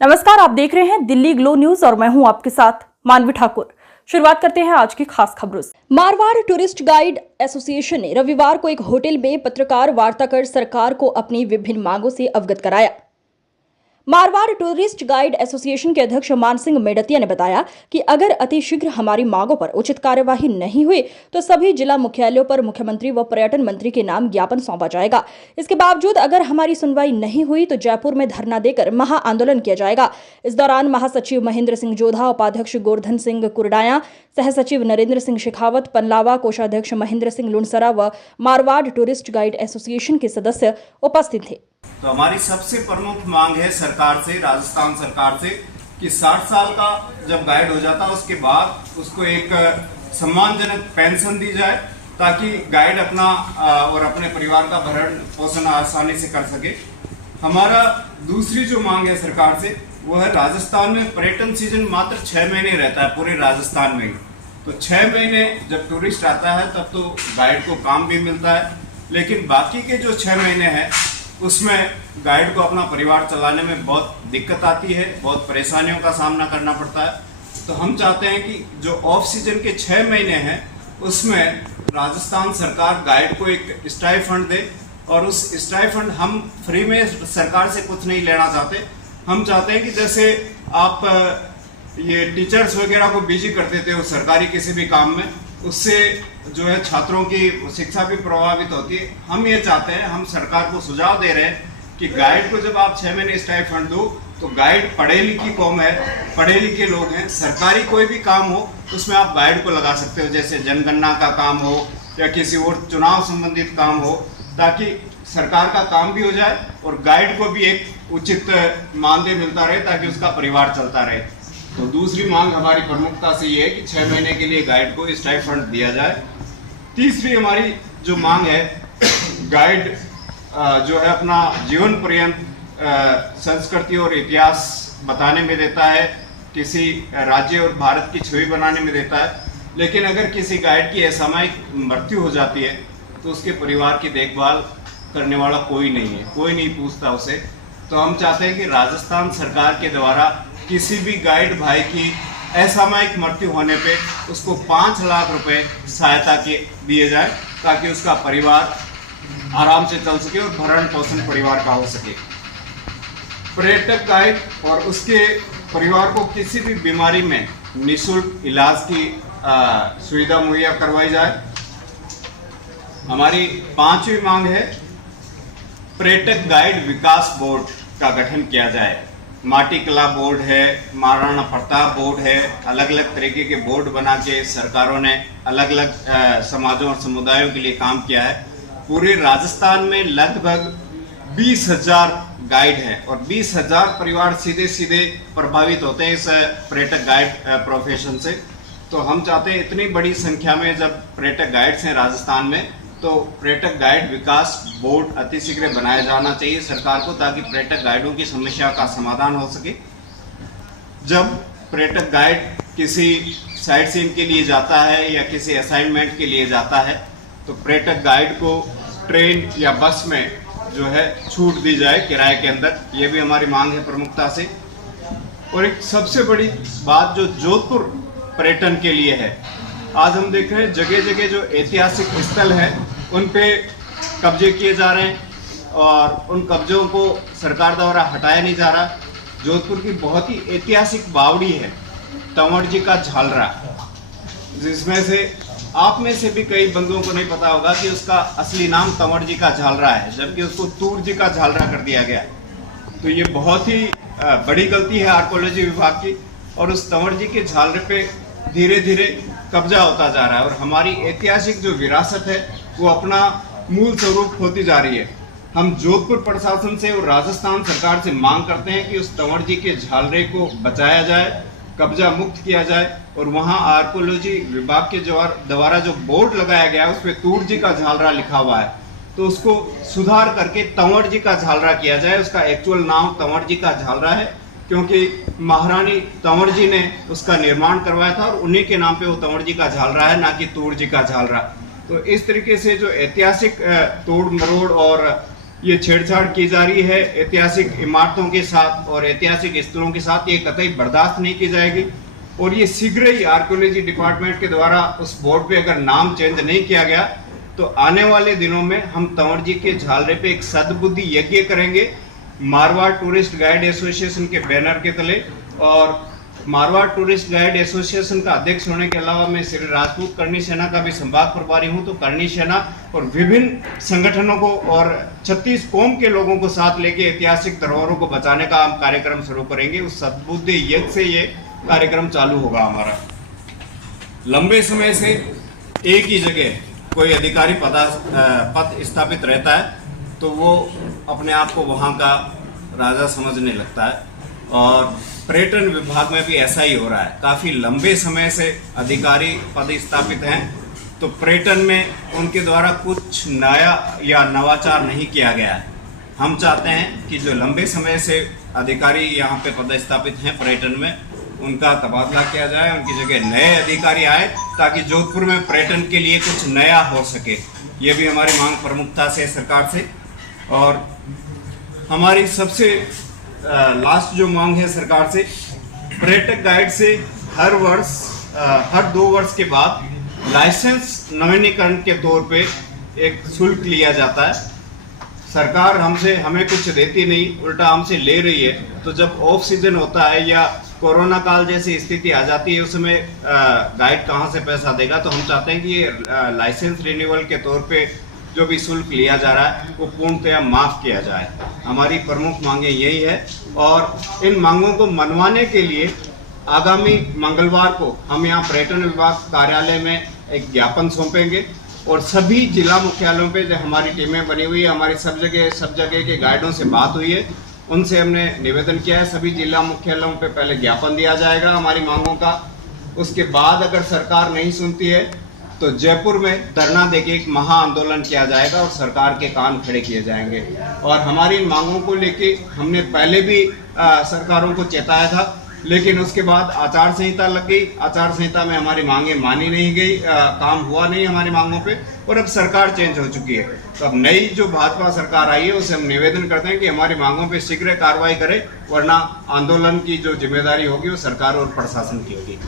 नमस्कार, आप देख रहे हैं दिल्ली ग्लो न्यूज और मैं हूं आपके साथ मानवी ठाकुर। शुरुआत करते हैं आज की खास खबरों से। मारवाड़ टूरिस्ट गाइड एसोसिएशन ने रविवार को एक होटल में पत्रकार वार्ता कर सरकार को अपनी विभिन्न मांगों से अवगत कराया। मारवाड़ टूरिस्ट गाइड एसोसिएशन के अध्यक्ष मान सिंह मेड़तिया ने बताया कि अगर अतिशीघ्र हमारी मांगों पर उचित कार्यवाही नहीं हुई तो सभी जिला मुख्यालयों पर मुख्यमंत्री व पर्यटन मंत्री के नाम ज्ञापन सौंपा जाएगा। इसके बावजूद अगर हमारी सुनवाई नहीं हुई तो जयपुर में धरना देकर महा आंदोलन किया जाएगा। इस दौरान महासचिव महेंद्र सिंह जोधा, उपाध्यक्ष गोवर्धन सिंह कुरडाया, सह सचिव नरेंद्र सिंह शेखावत, पनलावा कोषाध्यक्ष महेंद्र सिंह लुनसरा व मारवाड़ टूरिस्ट गाइड एसोसिएशन के सदस्य उपस्थित थे। तो हमारी सबसे प्रमुख मांग है सरकार से, राजस्थान सरकार से, कि 60 साल का जब गाइड हो जाता है उसके बाद उसको एक सम्मानजनक पेंशन दी जाए ताकि गाइड अपना और अपने परिवार का भरण पोषण आसानी से कर सके। हमारा दूसरी जो मांग है सरकार से वो है, राजस्थान में पर्यटन सीजन मात्र 6 महीने रहता है पूरे राजस्थान में ही। तो 6 महीने जब टूरिस्ट आता है तब तो गाइड को काम भी मिलता है, लेकिन बाकी के जो 6 महीने हैं उसमें गाइड को अपना परिवार चलाने में बहुत दिक्कत आती है, बहुत परेशानियों का सामना करना पड़ता है। तो हम चाहते हैं कि जो ऑफ सीजन के 6 महीने हैं उसमें राजस्थान सरकार गाइड को एक स्टाइफंड दे, और उस स्टाइफंड हम फ्री में सरकार से कुछ नहीं लेना चाहते। हम चाहते हैं कि जैसे आप ये टीचर्स वगैरह को बिजी कर देते हो सरकारी किसी भी काम में, उससे जो है छात्रों की शिक्षा भी प्रभावित होती है। हम ये चाहते हैं, हम सरकार को सुझाव दे रहे हैं कि गाइड को जब आप 6 महीने स्टाइफंड दो तो गाइड पढ़े लिखी कौम है, पढ़े लिखे लोग हैं, सरकारी कोई भी काम हो उसमें आप गाइड को लगा सकते हो, जैसे जनगणना का काम हो या किसी और चुनाव संबंधित काम हो, ताकि सरकार का काम भी हो जाए और गाइड को भी एक उचित मानदेय मिलता रहे ताकि उसका परिवार चलता रहे। तो दूसरी मांग हमारी प्रमुखता से ये है कि 6 महीने के लिए गाइड को स्टाइफंड दिया जाए। तीसरी हमारी जो मांग है, गाइड जो है अपना जीवन पर्यंत संस्कृति और इतिहास बताने में देता है, किसी राज्य और भारत की छवि बनाने में देता है, लेकिन अगर किसी गाइड की असामयिक मृत्यु हो जाती है तो उसके परिवार की देखभाल करने वाला कोई नहीं है, कोई नहीं पूछता उसे। तो हम चाहते हैं कि राजस्थान सरकार के द्वारा किसी भी गाइड भाई की असामयिक मृत्यु होने पे उसको 5 लाख रुपए सहायता के दिए जाए ताकि उसका परिवार आराम से चल सके और भरण पोषण परिवार का हो सके। पर्यटक गाइड और उसके परिवार को किसी भी बीमारी में निःशुल्क इलाज की सुविधा मुहैया करवाई जाए। हमारी 5वीं मांग है, पर्यटक गाइड विकास बोर्ड का गठन किया जाए। माटी कला बोर्ड है, महाराणा प्रताप बोर्ड है, अलग अलग तरीके के बोर्ड बना के सरकारों ने अलग अलग समाजों और समुदायों के लिए काम किया है। पूरे राजस्थान में लगभग 20,000 गाइड हैं और 20,000 परिवार सीधे सीधे प्रभावित होते हैं इस पर्यटक गाइड प्रोफेशन से। तो हम चाहते हैं इतनी बड़ी संख्या में जब पर्यटक गाइड्स हैं राजस्थान में, तो पर्यटक गाइड विकास बोर्ड अतिशीघ्र बनाया जाना चाहिए सरकार को, ताकि पर्यटक गाइडों की समस्या का समाधान हो सके। जब पर्यटक गाइड किसी साइट सीइंग के लिए जाता है या किसी असाइनमेंट के लिए जाता है तो पर्यटक गाइड को ट्रेन या बस में जो है छूट दी जाए किराए के अंदर, ये भी हमारी मांग है प्रमुखता से। और एक सबसे बड़ी बात जो जोधपुर पर्यटन के लिए है, आज हम देख रहे हैं जगह जगह जो ऐतिहासिक स्थल हैं उन पे कब्जे किए जा रहे हैं और उन कब्जों को सरकार द्वारा हटाया नहीं जा रहा। जोधपुर की बहुत ही ऐतिहासिक बावड़ी है तंवर जी का झालरा, जिसमें से आप में से भी कई बंधुओं को नहीं पता होगा कि उसका असली नाम तंवर जी का झालरा है, जबकि उसको तूर जी का झालरा कर दिया गया। तो ये बहुत ही बड़ी गलती है आर्कोलॉजी विभाग की, और उस तंवर जी के झालरे पे धीरे धीरे कब्जा होता जा रहा है और हमारी ऐतिहासिक जो विरासत है वो अपना मूल स्वरूप होती जा रही है। हम जोधपुर प्रशासन से और राजस्थान सरकार से मांग करते हैं कि उस तंवर जी के झालरे को बचाया जाए, कब्जा मुक्त किया जाए, और वहाँ आर्कोलॉजी विभाग के द्वारा जो बोर्ड लगाया गया है उस पर तूर जी का झालरा लिखा हुआ है, तो उसको सुधार करके तंवर जी का झालरा किया जाए। उसका एक्चुअल नाम तंवर जी का झालरा है क्योंकि महारानी तंवर जी ने उसका निर्माण करवाया था और उन्हीं के नाम पे वो तंवर जी का झालरा है, ना कि तूर जी का झालरा। तो इस तरीके से जो ऐतिहासिक तोड़ मरोड़ और ये छेड़छाड़ की जा रही है ऐतिहासिक इमारतों के साथ और ऐतिहासिक स्थलों के साथ, ये कतई बर्दाश्त नहीं की जाएगी। और ये शीघ्र ही आर्कियोलॉजी डिपार्टमेंट के द्वारा उस बोर्ड पे अगर नाम चेंज नहीं किया गया तो आने वाले दिनों में हम तंवर जी के झालरे पे एक सद्बुद्धि यज्ञ करेंगे मारवाड़ टूरिस्ट गाइड एसोसिएशन के बैनर के तले। और मारवाड़ टूरिस्ट गाइड एसोसिएशन का अध्यक्ष होने के अलावा मैं श्री राजपूत करनी सेना का भी संभाग प्रभारी हूं, तो करनी सेना और विभिन्न संगठनों को और 36 कौम के लोगों को साथ लेके ऐतिहासिक धरोहरों को बचाने का हम कार्यक्रम शुरू करेंगे। उस सद्बुद्धि यज्ञ से ये कार्यक्रम चालू होगा हमारा। लंबे समय से एक ही जगह कोई अधिकारी पद स्थापित रहता है तो वो अपने आप को वहाँ का राजा समझने लगता है, और पर्यटन विभाग में भी ऐसा ही हो रहा है। काफ़ी लंबे समय से अधिकारी पद स्थापित हैं तो पर्यटन में उनके द्वारा कुछ नया या नवाचार नहीं किया गया है। हम चाहते हैं कि जो लंबे समय से अधिकारी यहाँ पे पदस्थापित हैं पर्यटन में, उनका तबादला किया जाए, उनकी जगह नए अधिकारी आए ताकि जोधपुर में पर्यटन के लिए कुछ नया हो सके। ये भी हमारी मांग प्रमुखता से सरकार से। और हमारी सबसे लास्ट जो मांग है सरकार से, पर्यटक गाइड से हर 2 वर्ष के बाद लाइसेंस नवीनीकरण के तौर पे एक शुल्क लिया जाता है। सरकार हमें कुछ देती नहीं, उल्टा हमसे ले रही है। तो जब ऑफ सीजन होता है या कोरोना काल जैसी स्थिति आ जाती है, उस समय गाइड कहाँ से पैसा देगा। तो हम चाहते हैं कि ये लाइसेंस रिन्यूअल के तौर पे जो भी शुल्क लिया जा रहा है वो पूर्णतया माफ किया जाए। हमारी प्रमुख मांगे यही है। और इन मांगों को मनवाने के लिए आगामी मंगलवार को हम यहाँ पर्यटन विभाग कार्यालय में एक ज्ञापन सौंपेंगे और सभी जिला मुख्यालयों पे जो हमारी टीमें बनी हुई है, हमारी सब जगह के गाइडों से बात हुई है, उनसे हमने निवेदन किया है सभी जिला मुख्यालयों पे पहले ज्ञापन दिया जाएगा हमारी मांगों का। उसके बाद अगर सरकार नहीं सुनती है तो जयपुर में धरना देके एक महा आंदोलन किया जाएगा और सरकार के कान खड़े किए जाएंगे। और हमारी मांगों को लेके हमने पहले भी सरकारों को चेताया था, लेकिन उसके बाद आचार संहिता लग गई। आचार संहिता में हमारी मांगे मानी नहीं गई, काम हुआ नहीं हमारी मांगों पे, और अब सरकार चेंज हो चुकी है। तो अब नई जो भाजपा सरकार आई है उसे हम निवेदन करते हैं कि हमारी मांगों पे शीघ्र कार्रवाई करे, वरना आंदोलन की जो जिम्मेदारी होगी वो सरकार और प्रशासन की होगी।